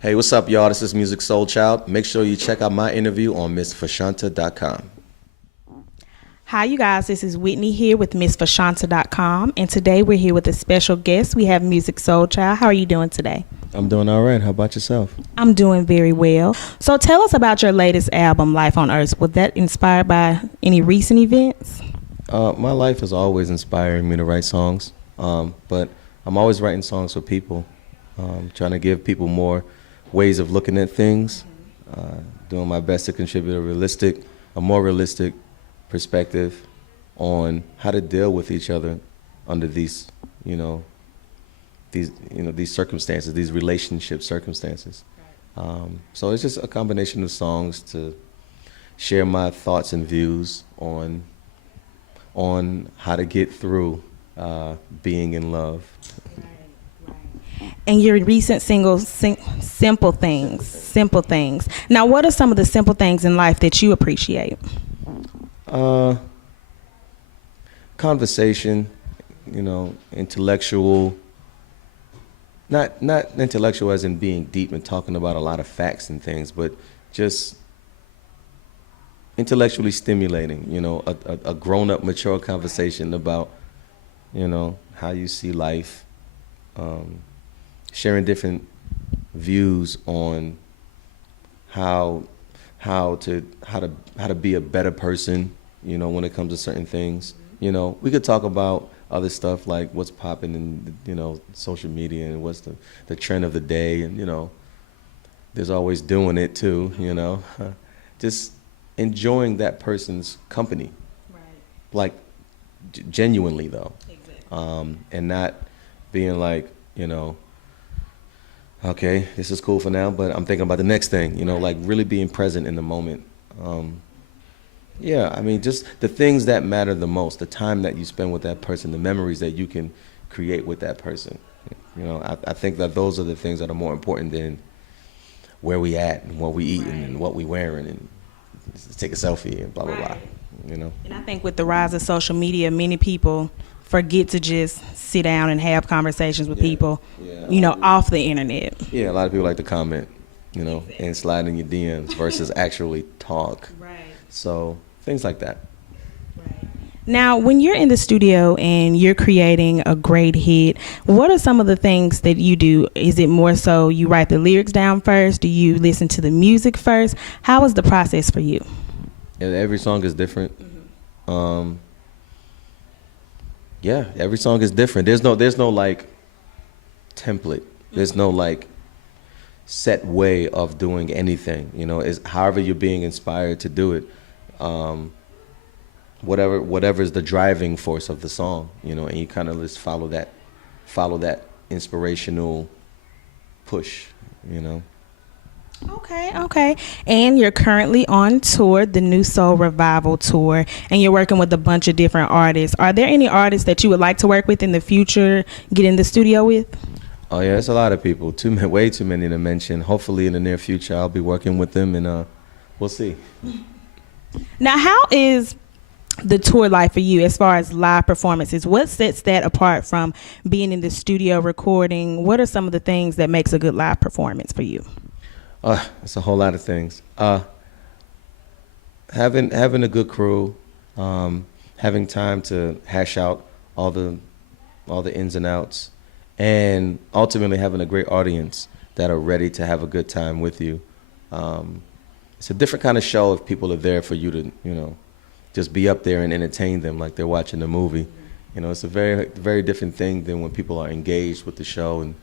Hey, what's up, y'all? This is Musiq Soulchild. Make sure you check out my interview on MissFashanta.com. Hi, you guys. This is Whitney here with MissFashanta.com, and today we're here with a special guest. We have Musiq Soulchild. How are you doing today? I'm doing all right. How about yourself? I'm doing very well. So tell us about your latest album, Life on Earth. Was that inspired by any recent events? My life is always inspiring me to write songs, but I'm always writing songs for people, trying to give people more ways of looking at things, doing my best to contribute a more realistic perspective on how to deal with each other under these circumstances, these relationship circumstances. So it's just a combination of songs to share my thoughts and views on how to get through being in love. And your recent single, Simple Things. Now, what are some of the simple things in life that you appreciate? Conversation, intellectual, not intellectual as in being deep and talking about a lot of facts and things, but just intellectually stimulating, a grown-up, mature conversation about, how you see life, sharing different views on how to be a better person, when it comes to certain things. We could talk about other stuff like what's popping in, social media and what's the trend of the day, and, there's always doing it too, just enjoying that person's company, right? Like genuinely though, exactly. And not being like, okay, this is cool for now, but I'm thinking about the next thing, like really being present in the moment. Yeah, I mean, just the things that matter the most, the time that you spend with that person, the memories that you can create with that person. I think that those are the things that are more important than where we at and what we eating, right, and what we wearing and take a selfie and blah, blah, right, blah, And I think with the rise of social media, many people forget to just sit down and have conversations with people, off the internet. Yeah, a lot of people like to comment, and slide in your DMs versus actually talk. Right. So things like that. Right. Now, when you're in the studio and you're creating a great hit, what are some of the things that you do? Is it more so you write the lyrics down first? Do you listen to the music first? How is the process for you? And every song is different. Mm-hmm. Yeah, every song is different. There's no like template. There's no like set way of doing anything. Is however you're being inspired to do it. Whatever is the driving force of the song, and you kind of just follow that inspirational push, Okay. And you're currently on tour, the New Soul Revival Tour, and you're working with a bunch of different artists. Are there any artists that you would like to work with in the future, get in the studio with? Oh yeah, it's a lot of people. Way too many to mention. Hopefully in the near future I'll be working with them, and we'll see. Now, how is the tour life for you as far as live performances? What sets that apart from being in the studio recording? What are some of the things that makes a good live performance for you? It's a whole lot of things. Having a good crew, having time to hash out all the ins and outs, and ultimately having a great audience that are ready to have a good time with you. It's a different kind of show if people are there for you to, just be up there and entertain them like they're watching a movie. It's a very, very different thing than when people are engaged with the show and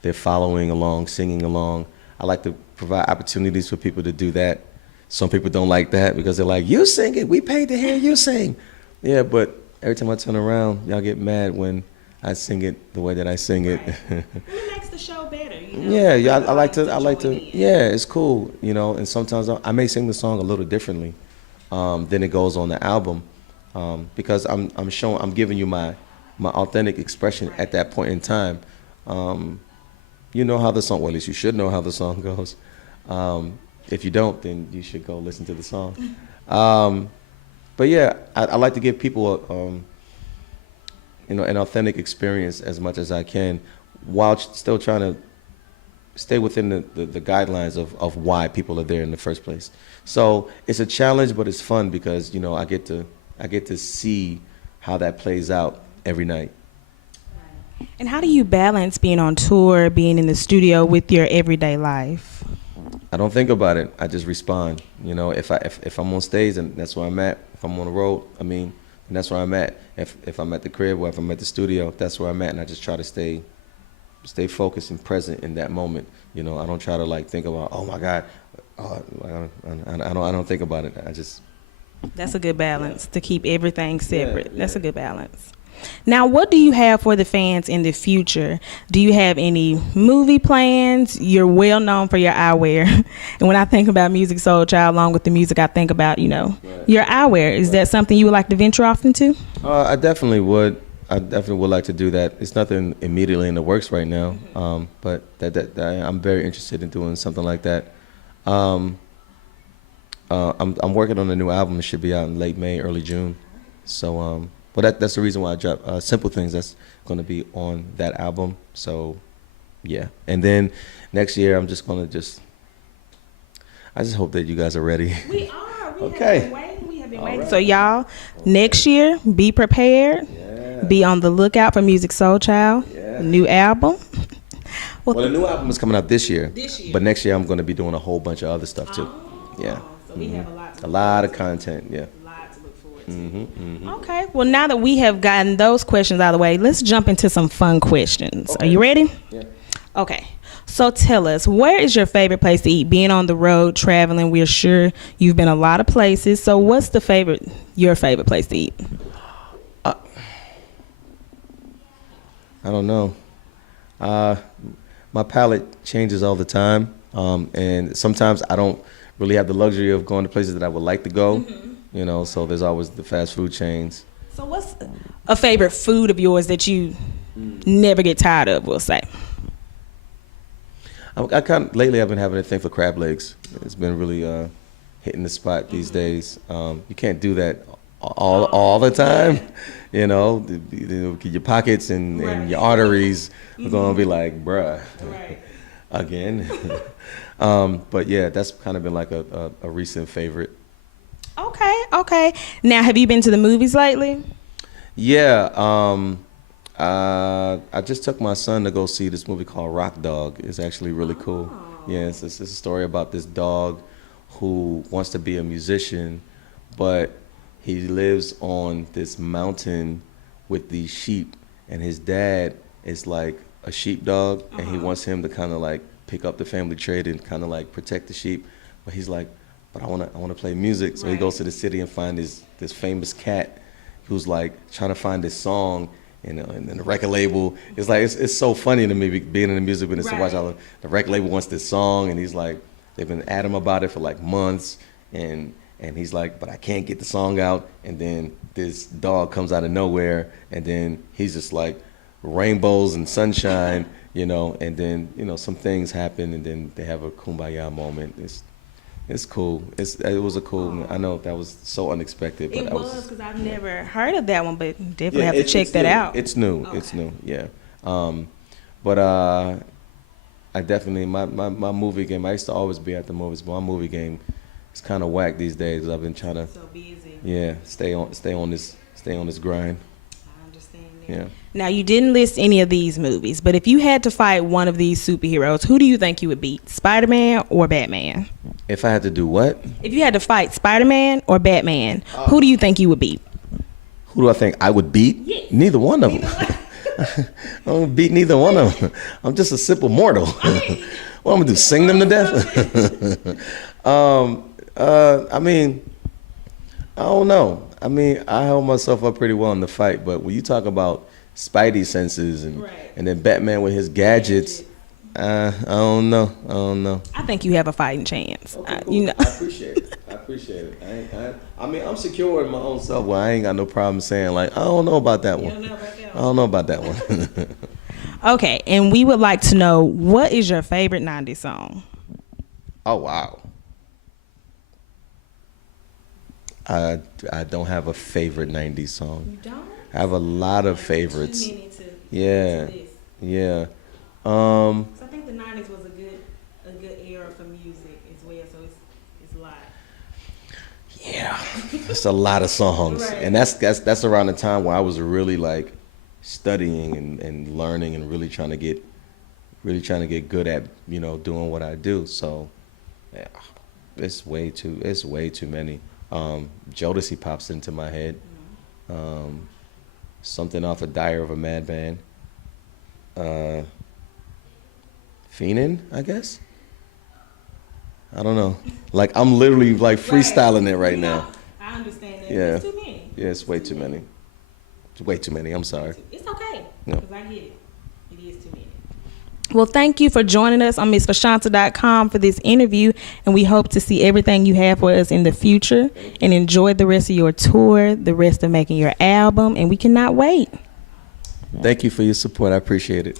they're following along, singing along. I like to provide opportunities for people to do that. Some people don't like that because they're like, you sing it, we paid to hear you sing. Yeah, but every time I turn around, y'all get mad when I sing it the way that I sing it. It makes the show better, Yeah, I like to, yeah, it's cool, and sometimes I may sing the song a little differently than it goes on the album, because I'm giving you my authentic expression at that point in time. You know how the song, well, at least you should know how the song goes. If you don't, then you should go listen to the song. But yeah, I like to give people an authentic experience as much as I can, while still trying to stay within the guidelines of why people are there in the first place. So it's a challenge, but it's fun because I get to see how that plays out every night. And how do you balance being on tour, being in the studio with your everyday life? I don't think about it. I just respond. If I'm on stage, and that's where I'm at. If I'm on the road, and that's where I'm at. If I'm at the crib or if I'm at the studio, that's where I'm at, and I just try to stay focused and present in that moment. I don't try to think about, oh my God, I don't think about it. I just. That's a good balance to keep everything separate. Yeah. That's a good balance. Now, what do you have for the fans in the future? Do you have any movie plans? You're well known for your eyewear. And when I think about Musiq Soulchild, along with the music, I think about, your eyewear. Is that something you would like to venture off into? I definitely would. I definitely would like to do that. It's nothing immediately in the works right now, but that I'm very interested in doing something like that. I'm working on a new album. It should be out in late May, early June. So, that's the reason why I dropped Simple Things. That's going to be on that album. So, yeah. And then next year, I'm just going to I just hope that you guys are ready. We are. Okay. We have been All waiting. right. So, y'all, next year, be prepared. Yeah. Be on the lookout for Musiq Soulchild, Yeah. new album. Well, the new album is coming out this year. This year. But next year, I'm going to be doing a whole bunch of other stuff, too. Yeah. So we have A lot of content, yeah. Okay. Well, now that we have gotten those questions out of the way, let's jump into some fun questions. Okay. Are you ready? Yeah. Okay. So tell us, where is your favorite place to eat? Being on the road, traveling, we're sure you've been a lot of places. So what's your favorite place to eat? I don't know. My palate changes all the time, and sometimes I don't really have the luxury of going to places that I would like to go. So there's always the fast food chains. So what's a favorite food of yours that you never get tired of, we'll say? Lately I've been having a thing for crab legs. It's been really hitting the spot these days. You can't do that all the time. Your pockets and your arteries are gonna be like, bruh, again. But yeah, that's kind of been like a recent favorite. Okay. Now, have you been to the movies lately? Yeah, I just took my son to go see this movie called Rock Dog. It's actually really cool. Yeah, it's a story about this dog who wants to be a musician, but he lives on this mountain with these sheep, and his dad is like a sheepdog, and he wants him to kind of pick up the family trade and kind of protect the sheep, but he's like, but I want to play music. So he goes to the city and finds this famous cat who's trying to find this song and the record label. It's so funny to me being in the music business to watch all the record label wants this song, and he's they've been at him about it for months, and he's like, but I can't get the song out. And then this dog comes out of nowhere, and then he's just rainbows and sunshine, and then some things happen, and then they have a kumbaya moment. It's cool. It was a cool. I know that was so unexpected, but It was, because I've never heard of that one, but definitely have to check that new. out. It's new. Okay. It's new. Yeah. But I definitely my movie game. I used to always be at the movies, but my movie game is kind of whack these days. I've been trying to. So busy. Yeah. Stay on this grind. I understand that. Yeah. Now, you didn't list any of these movies, but if you had to fight one of these superheroes, who do you think you would beat? SpiderMan or Batman? If I had to do what? If you had to fight SpiderMan or Batman, who do you think you would beat? Who do I think I would beat? Yes. Neither one of them. I don't beat neither one of them. I'm just a simple mortal. What I'm gonna do? Sing them to death? I don't know. I held myself up pretty well in the fight, but when you talk about Spidey senses and then Batman with his gadgets, I don't know. I think you have a fighting chance. Okay, cool. I appreciate it. I'm secure in my own self. Well, I ain't got no problem saying I don't know about that one. I don't know about that one. Okay, and we would like to know, what is your favorite 90s song? Oh wow. I don't have a favorite 90s song. You don't? I have a lot of favorites. Too many to Yeah. list. Yeah. So I think the 90s was a good a good era for music as well. So it's a lot. Yeah, it's a lot of songs, Right. and that's around the time where I was really like studying and learning and really trying to get good at doing what I do. So yeah, it's way too many. Jodeci pops into my head. Something off of Diary of a Madman. Fiendin', I guess. I don't know. Like I'm literally like freestyling it right now. I understand that. Yeah. It's too many. Yeah, it's way too many. It's way too many. I'm sorry. It's okay. No. Because I get it. It is too many. Well, thank you for joining us on MissFashanta.com for this interview, and we hope to see everything you have for us in the future. And enjoy the rest of your tour, the rest of making your album, and we cannot wait. Thank you for your support. I appreciate it.